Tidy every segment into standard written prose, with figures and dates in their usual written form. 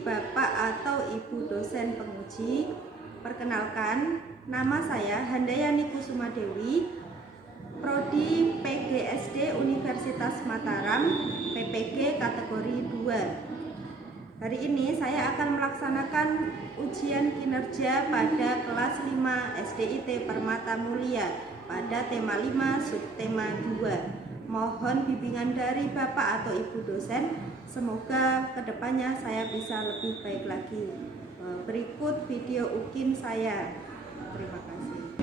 Bapak atau Ibu dosen penguji. Perkenalkan, nama saya Handayani Kusuma Dewi, Prodi PGSD Universitas Mataram, PPG kategori 2. Hari ini saya akan melaksanakan ujian kinerja pada kelas 5 SDIT Permata Mulia pada tema 5 subtema 2. Mohon bimbingan dari Bapak atau Ibu dosen. Semoga kedepannya saya bisa lebih baik lagi. Berikut video UKIN saya. Terima kasih.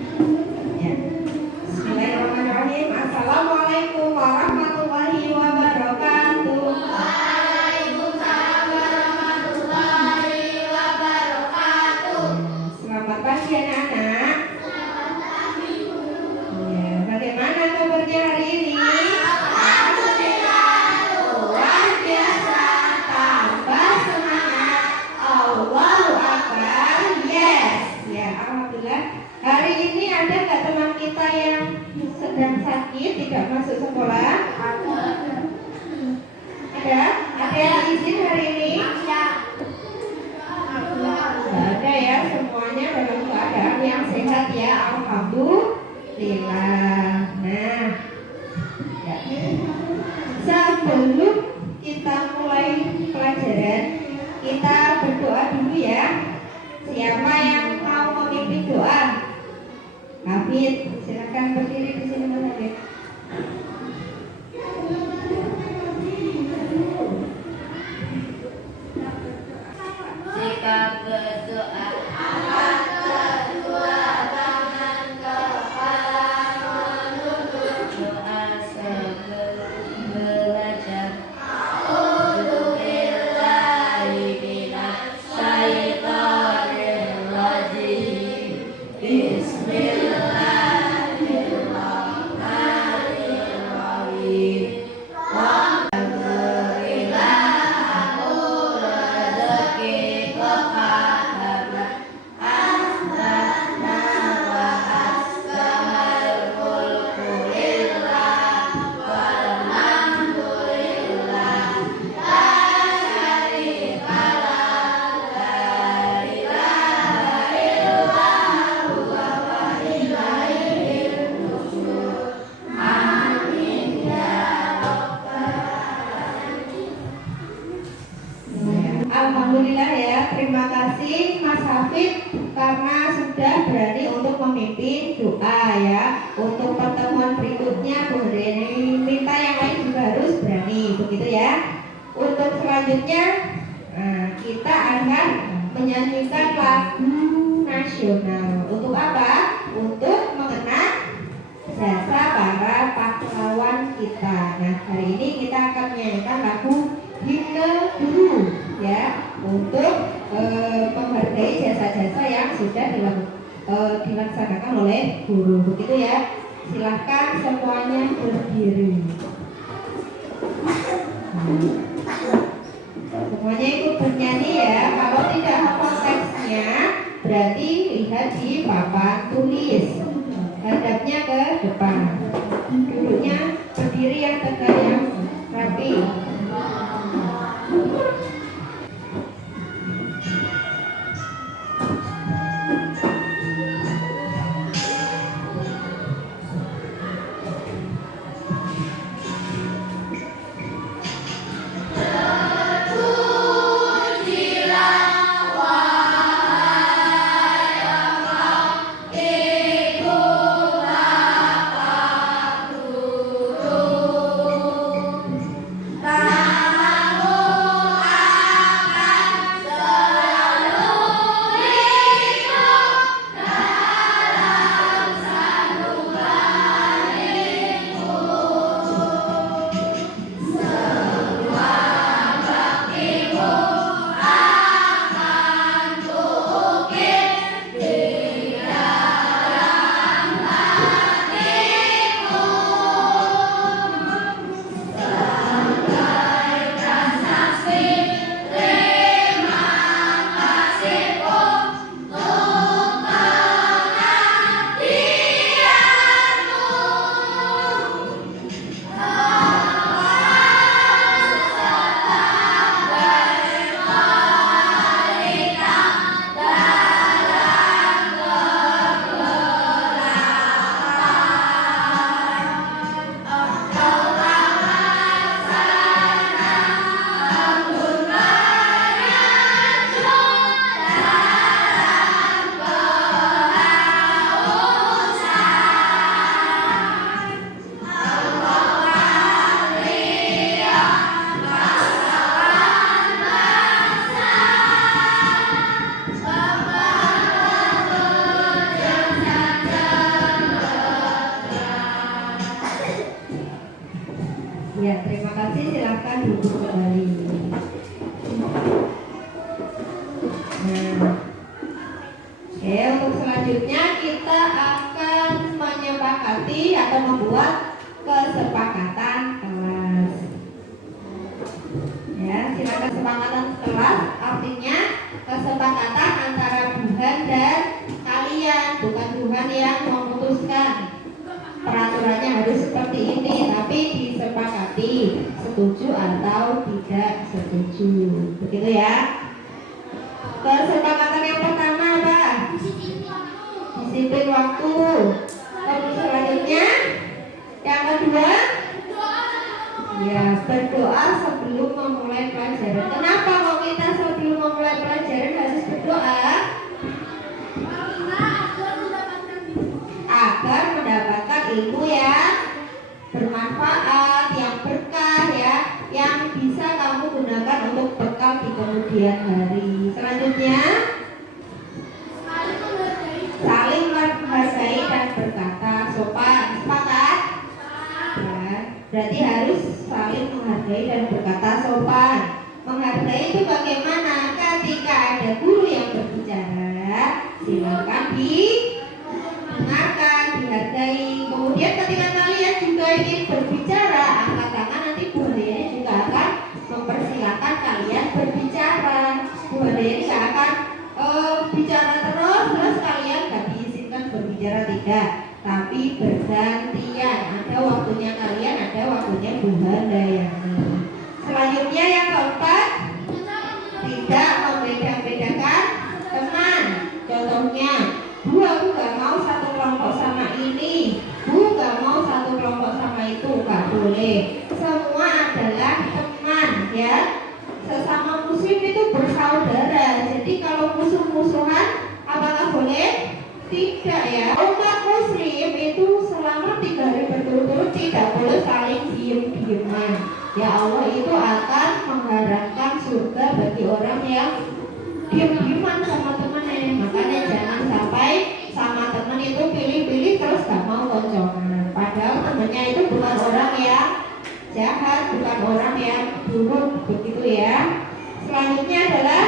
Ya. Bismillahirrahmanirrahim. Assalamualaikum warahmatullahi wabarakatuh. Waalaikumsalam warahmatullahi wabarakatuh. Selamat pagi anak-anak. Selamat pagi, Bu. Ya, bagaimana kabarnya hari ini? Alhamdulillah, luar biasa, tambah semangat. Allahu Akbar. Yes. Ya, alhamdulillah. Hari ini ada nggak teman kita yang sedang sakit tidak masuk sekolah? Ada? Ada yang izin hari ini? Nggak ada ya, semuanya dalam keadaan yang sehat ya, alhamdulillah. Nah, ya. Sebelum kita mulai pelajaran, kita berdoa dulu ya. Siapa yang mau memimpin doa? Hafid, silakan berdiri di sini Mas Hafid. Sikap berdoa. Angkat kedua tangan kepala menunduk. Doa sebelum belajar. A'udzubillahi minasyaitonir rajim. Bismillahirrahmanirrahim. Alhamdulillah ya, terima kasih Mas Hafid karena sudah berani untuk memimpin doa ya. Untuk pertemuan berikutnya Bu Deni minta yang lain juga harus berani, begitu ya. Untuk selanjutnya kita akan menyanyikan lagu nasional. Untuk apa? Untuk mengenang jasa para pahlawan kita. Nah, hari ini kita akan menyanyikan lagu Himne Guru ya, untuk menghargai jasa-jasa yang sudah dilaksanakan oleh guru, begitu ya. Silahkan semuanya berdiri. Semuanya ikut bernyanyi ya. Kalau tidak hafal teksnya, berarti lihat di papan tulis. Hadapnya ke depan. Duduknya berdiri yang tegak, yang rapi. Ikulah atau membuat kesepakatan kelas. Ya, silakan. Kesepakatan kelas artinya kesepakatan antara Tuhan dan kalian, bukan Tuhan yang memutuskan peraturannya harus seperti ini, tapi disepakati setuju atau tidak setuju, begitu ya. Kesepakatan yang pertama apa? Disiplin waktu. Terus selanjutnya yang kedua, ya, berdoa sebelum memulai pelajaran. Kenapa kok kita sebelum memulai pelajaran harus berdoa? Agar mendapatkan ilmu yang bermanfaat, yang berkah ya, yang bisa kamu gunakan untuk bekal di kemudian hari. Selanjutnya, saling menghargai dan berkata sopan. Sepakat? Ya, berarti harus saling menghargai dan berkata sopan. Menghargai itu bagaimana? Ketika ada guru yang berbicara, silakan didengarkan, dihargai. Kemudian ketika kalian juga ingin berbicara, angkat tangan, nanti Bu Handayani juga akan mempersilakan kalian berbicara. Bu Handayani tidak akan bicara terus kalian gak diizinkan berbicara, tidak, tapi bergantian. Ada waktunya kalian, ada waktunya Bu Handayani. Selanjutnya yang keempat, tidak membeda-bedakan teman. Contohnya, Bu, aku gak mau satu kelompok sama ini, Bu gak mau satu kelompok sama itu, gak boleh. Semua adalah teman ya. Sesama muslim itu bersaudara. Jadi kalau musuh-musuhan apakah boleh? Tidak ya. Umat muslim itu selama 3 hari berturut-turut tidak boleh saling diem-dieman. Ya, Allah itu akan mengharapkan surga bagi orang yang diem-dieman sama temannya. Makanya jangan sampai sama teman itu pilih-pilih terus gak mau koncongan. Padahal temannya itu bukan orang yang jahat, bukan orang yang buruk, begitu ya. Selanjutnya adalah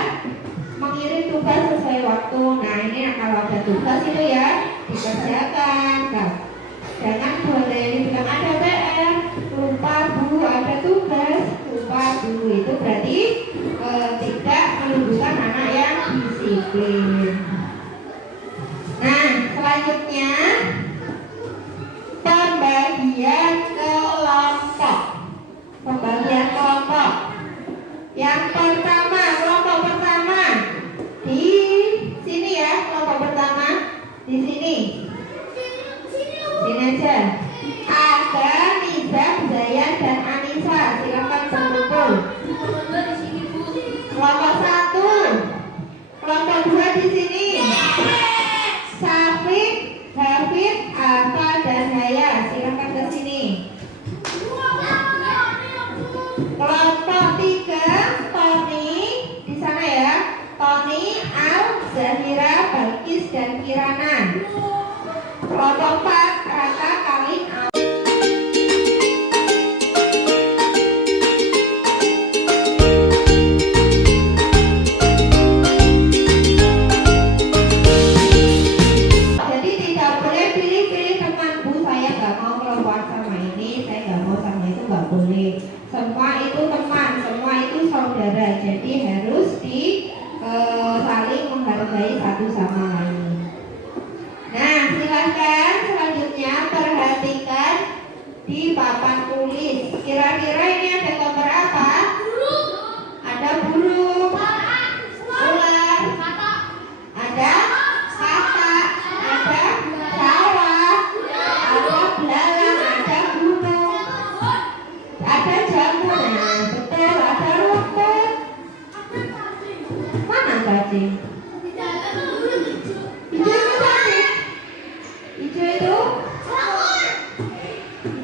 mengirim tugas sesuai waktu. Nah ini kalau ada tugas itu ya dikerjakan. Nah, jangan boleh dibilang ada PR, lupa Bu, ada tugas, lupa Bu. Itu berarti tidak menunjukkan anak yang disiplin. Nah selanjutnya pembagian kelompok. Pembagian kelompok. Yang pertama, kelompok pertama di sini ya, kelompok pertama di sini. Sini aja. Ada Nizam, Zayan dan Anissa. Silakan berkumpul. Kelompok 1. Kelompok 2 di sini. Safik, Hafid, Alfa dan Haya. Silakan ke sini. Kelompok 3, Tony di sana ya. Tony, Al, Zahira, Balkis dan Kirana. Kelompok 4, Raka, Kalin, Al. Jadi tidak boleh pilih-pilih teman. Bu, saya nggak mau kelompok sama ini, saya nggak mau sama itu, nggak boleh. Semua itu teman, semua itu saudara. Jadi harus saling menghargai satu sama lain. Nah, silakan selanjutnya perhatikan di papan tulis. Kira-kira ini ada gambar apa? Ada burung, ular, ada kata, ada sawah, ada belalang, ada gunung, ada jamur. Nah, betul, ada rumput. Mana cacing? Hijau itu cacing. Hijau itu?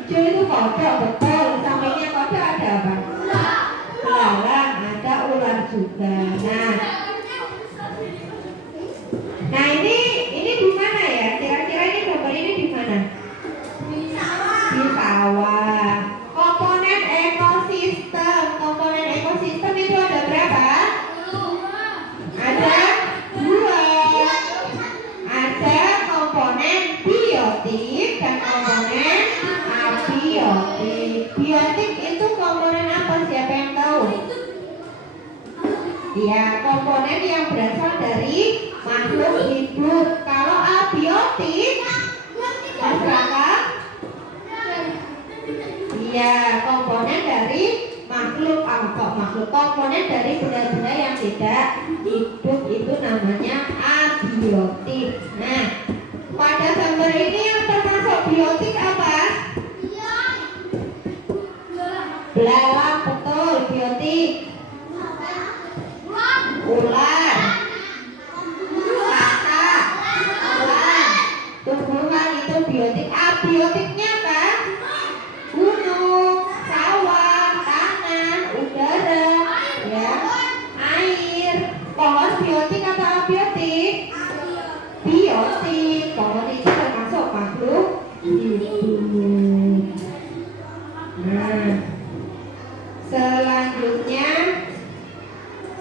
Hijau itu kodok, betul. Sampingnya kodok ada apa? Belalang, ada ular juga. Nah ini di mana ya? Kira-kira ini gambar ini di mana? Di sawah. Komponen ekosistem. Komponen ekosistem itu ada berapa? Ada 2. Ada komponen biotik dan komponen yang berasal dari makhluk hidup. Kalau abiotik, masyarakat, iya, komponen dari makhluk komponen dari benda-benda yang tidak hidup itu namanya abiotik. Nah, pada gambar ini yang termasuk biotik apa? Belalang, betul, biotik. Ular, kakak, ular, tumbuhan itu biotik. Abiotiknya kan gunung, sawah, tanah, udara, ya, air. Pohon biotik atau abiotik? Biotik. Pohon itu termasuk makhluk hidup. Nah, selanjutnya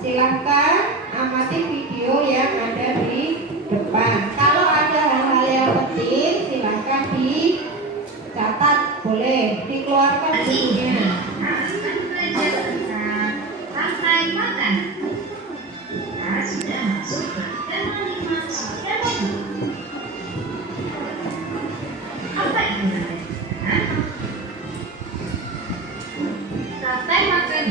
silahkan amati video yang ada di depan. Kalau ada hal-hal yang penting silahkan dicatat, boleh dikeluarkan bukunya. Rantai makan. Kita sudah masuk ke tema 5 sudah masuk. Apa itu rantai makan?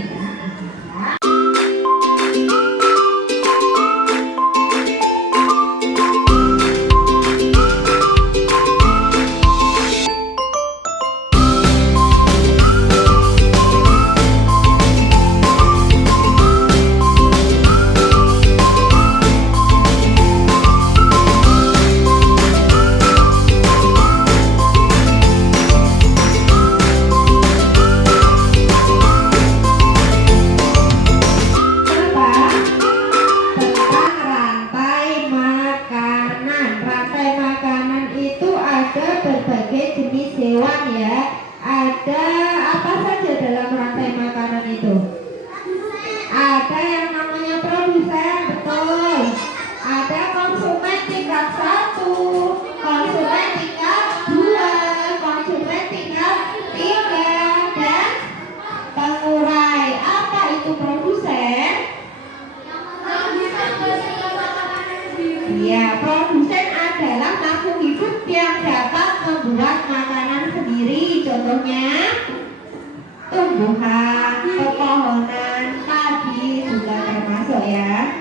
Tumbuhan, pepohonan, padi juga termasuk ya.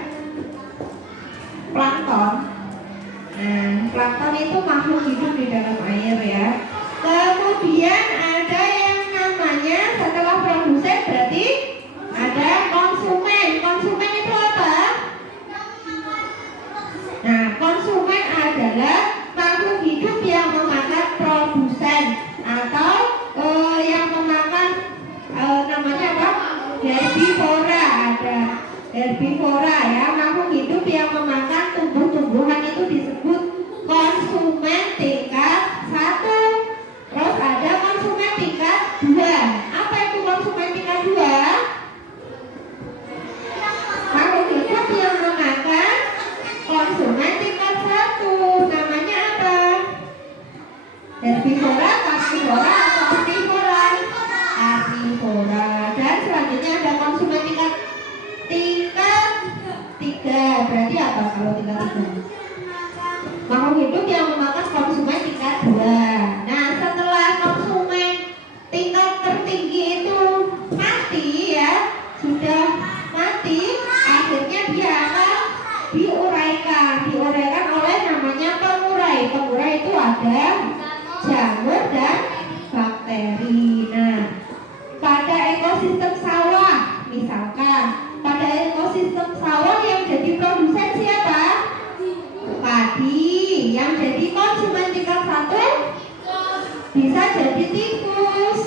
Plankton. Nah, plankton itu makhluk hidup di dalam air ya. Kemudian ada yang namanya setelah produsen berarti ada konsumen. Konsumen itu apa? Nah, konsumen adalah makhluk hidup yang memakan produsen atau yang memakan namanya apa? Herbivora. Ada herbivora ya, makhluk hidup yang memakan tumbuh-tumbuhan itu disebut konsumen tingkat 1. Terus ada konsumen tingkat 2. Apa itu konsumen tingkat 2? Makhluk hidup yang memakan konsumen tingkat 1. Namanya apa? Herbivora, karnivora atau omnivora? Karnivora. Dan selanjutnya ada konsumen tingkat 3. Berarti apa kalau tingkat 3? Makhluk hidup yang memakan konsumen tingkat 2. Nah, setelah konsumen tingkat tertinggi itu mati ya, sudah mati, akhirnya dia akan diuraikan oleh namanya pengurai. Pengurai itu ada jamur dan bakteri. Nah, pada ekosistem sawah misalkan, pada ekosistem sawah yang jadi produsen siapa? Padi. Yang jadi konsumen tingkat 1 bisa jadi tikus,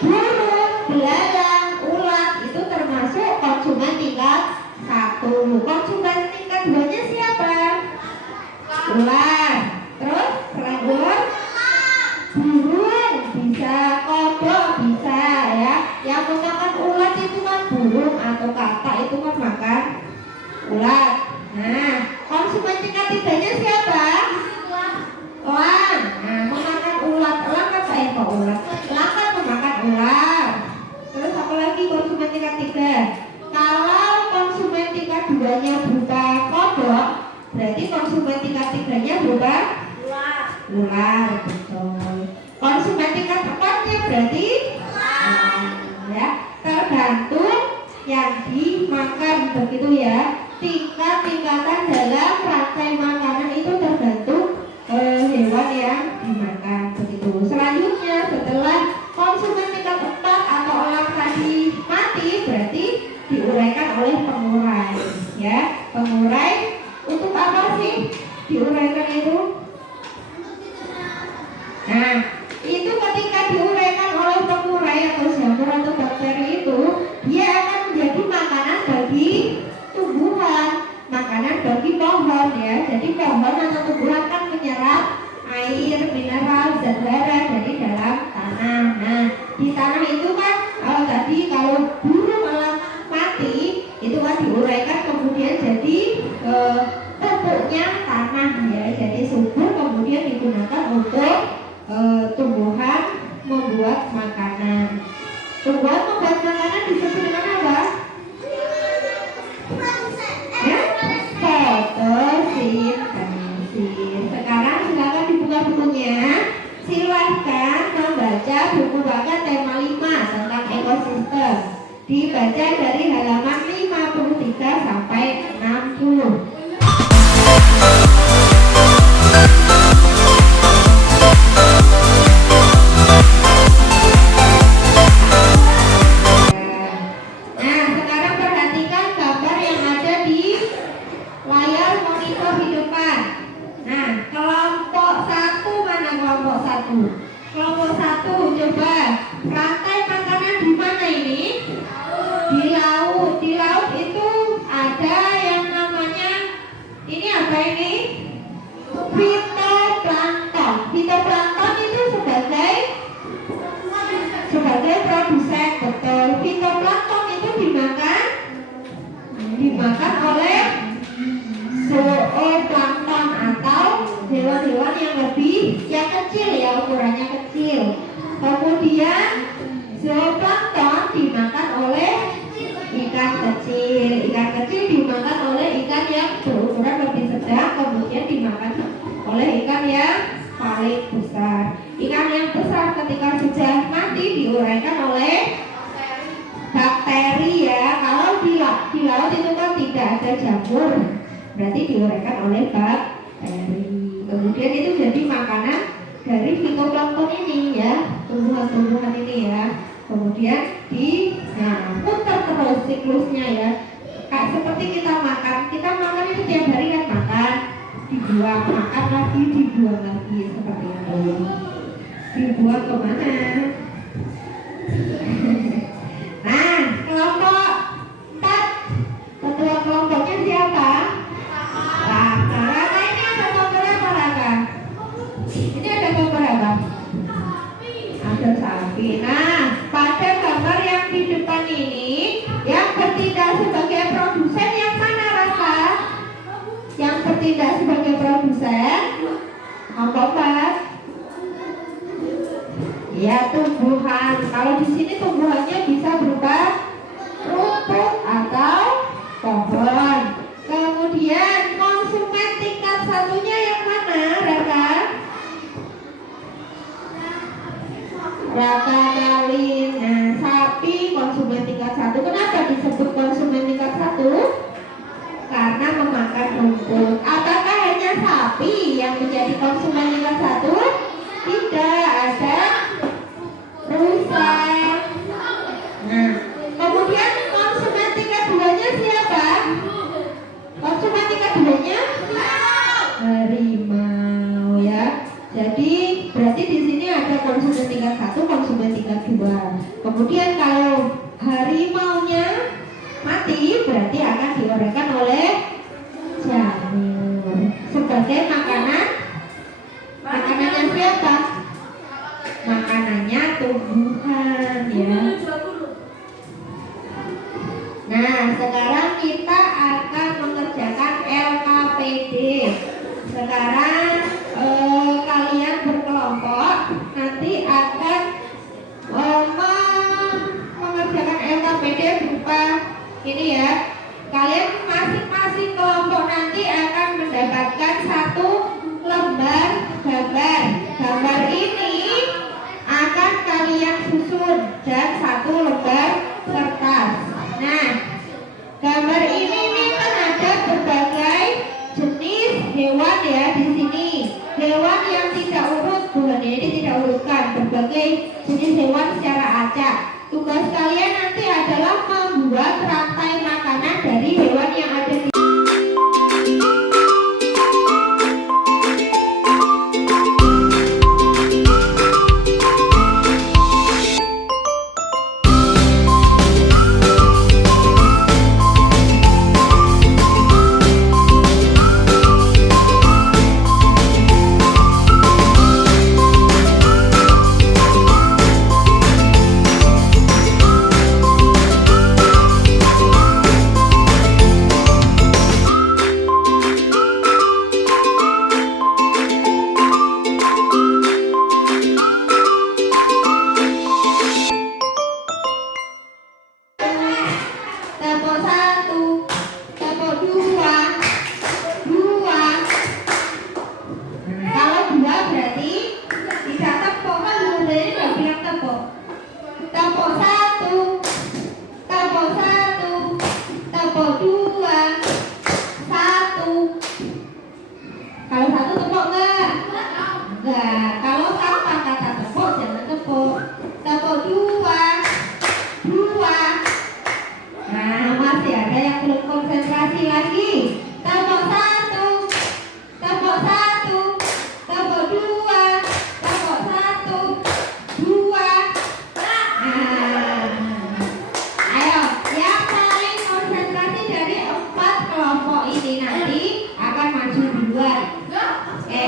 burung, belalang, ulat, itu termasuk konsumen tingkat 1. Konsumen tingkat 2-nya siapa? Ular. Terus selain ular, burung bisa, kodok bisa ya. Yang memakan ulat itu kan burung atau katak itu kan makan ulat. Nah, konsumen tingkat 3-nya siapa? Elang. Nah, memakan ulat. Elang kan seekor ulat. Elang kan memakan ular. Terus apa lagi konsumen tingkat 3? Kalau konsumen tingkat 2-nya burung ular, betul. Konsumen tingkat 4-nya berarti ya, tergantung yang dimakan, begitu ya. Tingkatan dalam rantai makanan itu tergantung hewan yang dimakan, begitu. Selanjutnya setelah konsumen tingkat 4 atau orang tadi mati, berarti diuraikan oleh pengurai, ya. Pengurai untuk apa sih diuraikan itu? Nah, itu ketika diuraikan oleh pengurai atau jamur atau bakteri itu, dia akan menjadi makanan bagi tumbuhan, makanan bagi pohon, ya. Jadi pohon atau tumbuhan kan menyerap air, mineral, zat hara dari dalam tanah. Nah, di tanah itu kan kalau burung malah mati, itu kan diuraikan kemudian jadi pupuknya tanah, ya. Jadi subur kemudian digunakan untuk tumbuhan membuat makanan. Tumbuhan membuat makanan disebut dengan apa? Ya, fotosintesis. Sekarang silakan dibuka bukunya. Silahkan membaca buku bakat tema 5 tentang ekosistem. Dibaca dari halaman 53 sampai 60. Nah, sekarang perhatikan gambar yang ada di layar monitor di depan. Nah, kelompok 1 mana kelompok 1? Kelompok 1, coba rantai makanan di mana ini? Di laut. Di laut itu ada yang namanya, ini apa ini? Fitoplankton. Fitoplankton itu sebagai produsen, betul. Fitoplankton itu dimakan oleh zooplankton atau hewan-hewan yang kecil, ya, ukurannya kecil. Kemudian zooplankton dimakan oleh ikan kecil. Ikan kecil dimakan oleh ikan yang berukuran lebih sedang, kemudian dimakan oleh ikan yang paling besar. Ikan yang besar ketika sudah mati diuraikan oleh bakteri, ya. Kalau di laut itu kan tidak ada jamur, berarti diuraikan oleh bakteri. Kemudian itu jadi makanan dari fitoplankton ini, ya, tumbuhan-tumbuhan ini, ya. Kemudian putar terus siklusnya, ya. Kayak seperti kita makan itu tiap hari kan makan, dibuang, makan lagi, dibuang lagi, seperti itu. Dibuang kemana? Nah, kelompok 4, ketua kelompoknya siapa? Raka. Raka ini ada gambar apa, Raka? Ini ada gambar apa? Ada sapi. Nah, pada gambar yang di depan ini, yang bertindak sebagai produsen yang mana, Raka? Yang bertindak sebagai produsen apa? Ya, tumbuhan. Kalau di sini tumbuhannya bisa berupa rumput atau pohon. Kemudian konsumen tingkat 1-nya yang mana, Raka? Raka kawin. Nah, sapi konsumen tingkat 1. Kenapa disebut konsumen tingkat 1? Karena memakan rumput. Apakah hanya sapi yang menjadi konsumen tingkat 1? Tidak, ada rusa. Nah, kemudian konsumen tingkat 2-nya siapa? Konsumen tingkat 2-nya harimau, ya. Jadi berarti di sini ada konsumen tingkat 1, konsumen tingkat 2. Kemudian kalau harimaunya mati, berarti akan diuraikan oleh jamur sebagai makanannya siapa? Makanannya tumbuhan, ya. Nah, sekarang kita akan mengerjakan LKPD. Sekarang kalian berkelompok, nanti akan mengerjakan LKPD berupa ini, ya. Kalian masing-masing kelompok nanti akan mendapatkan 1 lembar gambar. tidak urut, bulan ini tidak urutkan berbagai jenis hewan secara acak. Tugas kalian nanti adalah membuat rantai makanan dari hewan yang ada di tepuk 1, tepuk 2. Kalau 2 berarti tidak tepuk, kan bunda ini nggak bilang tepuk. Tepuk 1, tepuk 1, tepuk 2, 1. Kalau 1 tepuk nggak? Enggak. Kalau tanpa kata tepuk jangan tepuk. Tepuk 2. Nah, masih ada yang belum konsentrasi lagi. Tepuk 1, tepuk 1, tepuk 2, tepuk 1, 2. Nah, ayo, yang paling konsentrasi dari 4 kelompok ini nanti akan maju duluan. Oke.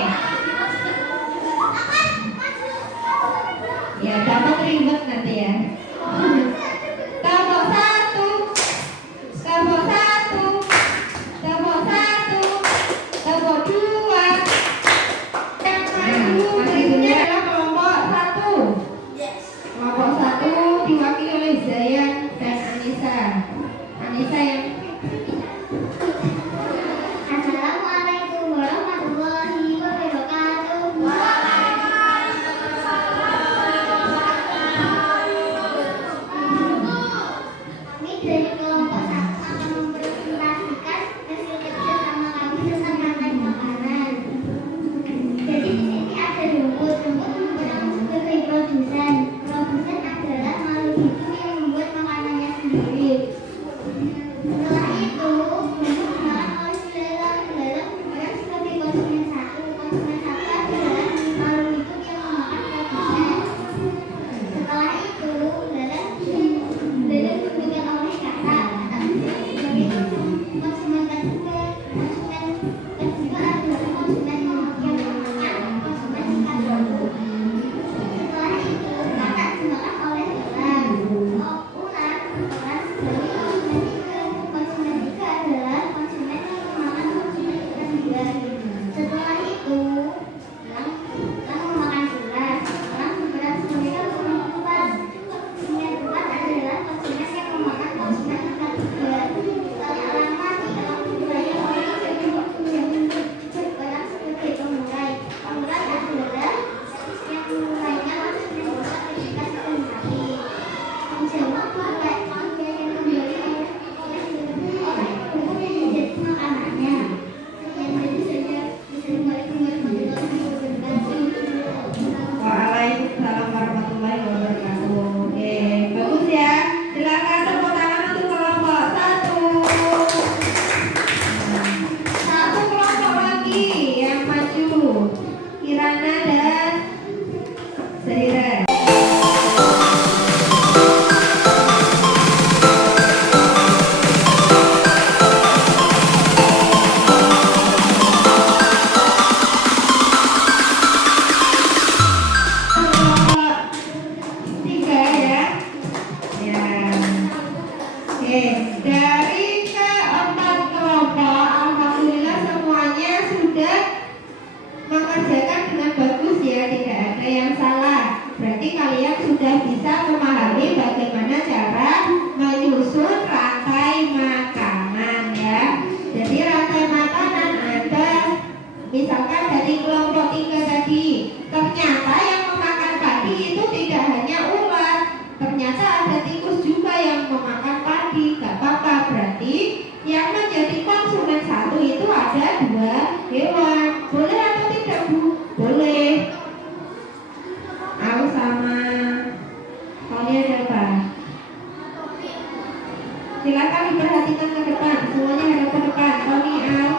perhatikan ke depan, semuanya hadap ke depan. Tony, Al,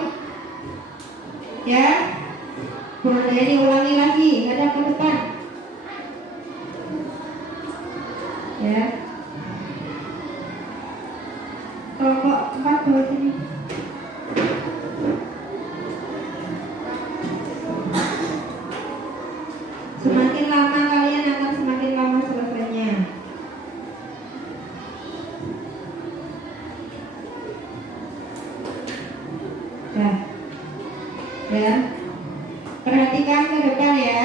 ya. Boleh diulangi lagi, hadap ke depan, ya. Kelompok 4 bawah sini. Semakin lama kalian akan semakin lama selesainya. Ya. Perhatikan ke depan ya.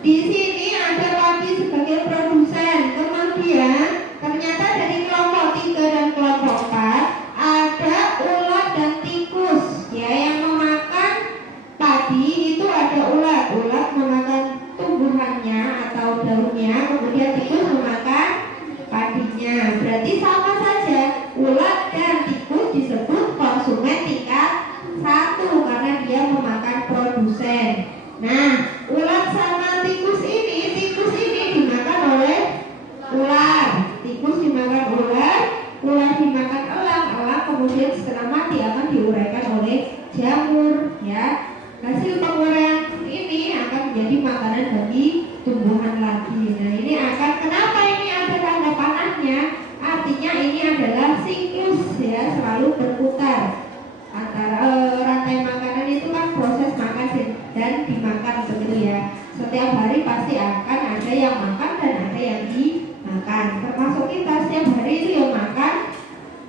Di sini ada Wadi sebagai produsen. Kemudian ternyata dari kelompok 3 dan kelompok 4 ada ulat dan tikus ya yang memakan padi. Itu ada ulat. Ulat memakan tumbuhannya atau daunnya, kemudian tikus memakan padinya. Berarti sama saja, ulat dan tikus disebut konsumen tingkat 1 karena dia memakan produsen. Nah, ulat sama tikus ini dimakan oleh ular, tikus dimakan ular, ular dimakan elang, elang kemudian setelah mati akan diuraikan oleh jamur ya. Hasil penguraian ini akan menjadi makanan bagi tumbuhan lagi. Nah, ini akan, kenapa ini ada tanda panahnya? Artinya ini adalah siklus ya, selalu berputar. Antara rantai makanan itu kan proses makan dan dimakan begitu ya. Setiap hari pasti akan ada yang makan dan ada yang dimakan. Termasuk kita setiap hari itu yang makan,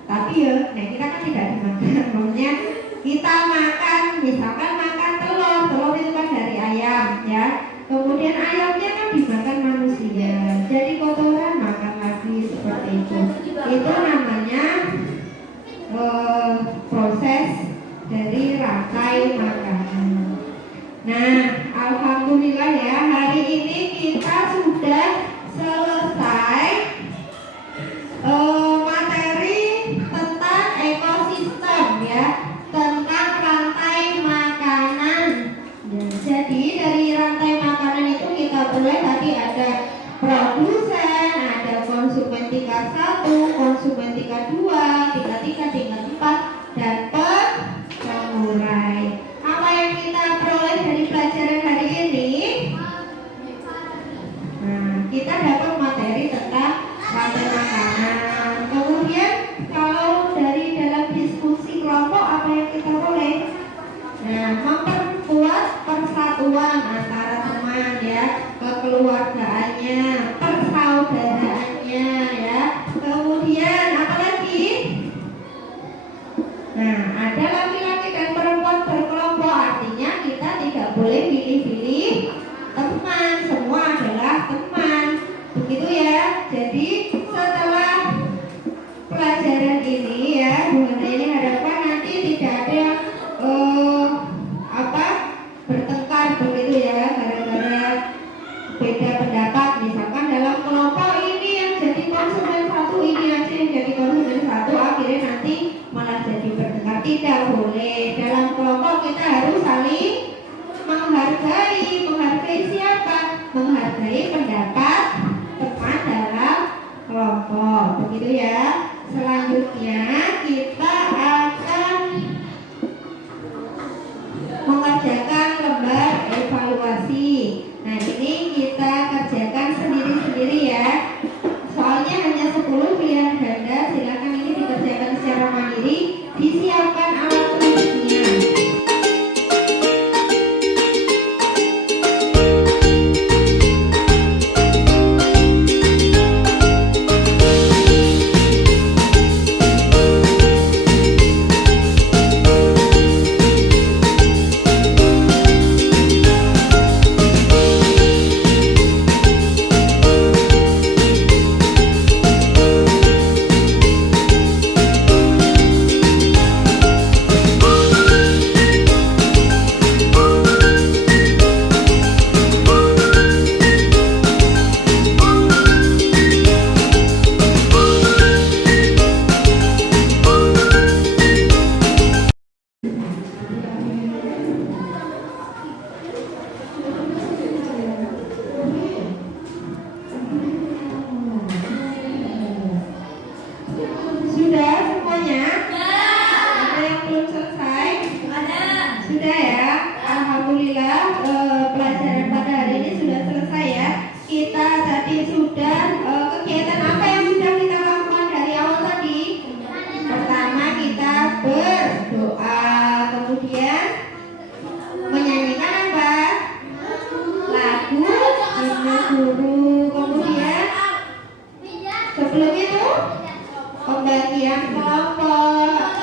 tapi ya, nah kita kan tidak dimakan. Maksudnya kita makan, misalkan makan telur, telur itu kan dari ayam ya. Kemudian ayamnya kan dimakan manusia, jadi kotoran makan lagi seperti itu. Itu namanya proses dari rantai makanan. Nah, alhamdulillah ya, hari ini kita sudah selesai materi tentang ekosistem ya, tentang rantai makanan. Ya, jadi dari rantai makanan itu kita mulai tadi ada produsen, ada konsumen tingkat 1, konsumen tingkat 2, tingkat 3, tingkat 4, dan pengurai. Apa yang kita peroleh dari pelajaran hari ini? Nah, kita dapat materi tentang rantai makanan. Kemudian kalau dari dalam diskusi kelompok apa yang kita peroleh? Nah, memperkuat persatuan antara teman ya, kekeluargaannya, persaudaraannya ya. Kemudian apa lagi? Nah, ada laki-laki dan perempuan berkelompok, artinya kita tidak boleh pilih-pilih teman, semua adalah teman. Begitu ya. Jadi setelah pelajaran ini ya, bukan ini harapkan nanti tidak ada bertengkar begitu ya, gara-gara beda pendapat. Misalkan dalam kelompok ini yang jadi konsumen 1, ini aja yang jadi konsumen 1, akhirnya nanti malah jadi bertengkar. Tidak boleh. Dalam kelompok kita harus saling menghargai. Menghargai siapa? Menghargai pendapat teman dalam guru. Kemudian sebelum itu pembagian kelompok.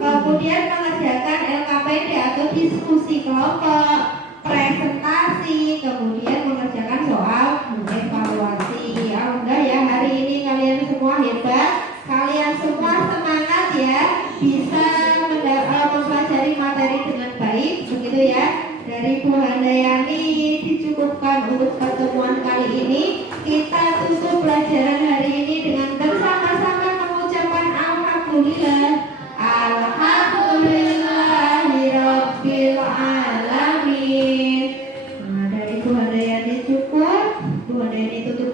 Kemudian mengerjakan LKPD atau diskusi kelompok, presentasi, kemudian mengerjakan soal evaluasi. Alhamdulillah ya, hari ini kalian semua hebat, kalian semua semangat ya, bisa mempelajari materi dengan baik, begitu ya. Dari Bu Handayani dicukupkan untuk pertemuan kali ini. Kita tutup pelajaran hari ini dengan bersama-sama mengucapkan alhamdulillah. Alhamdulillahirabbil alamin. Nah, dari Bu Handayani cukup. Bu Handayani tutup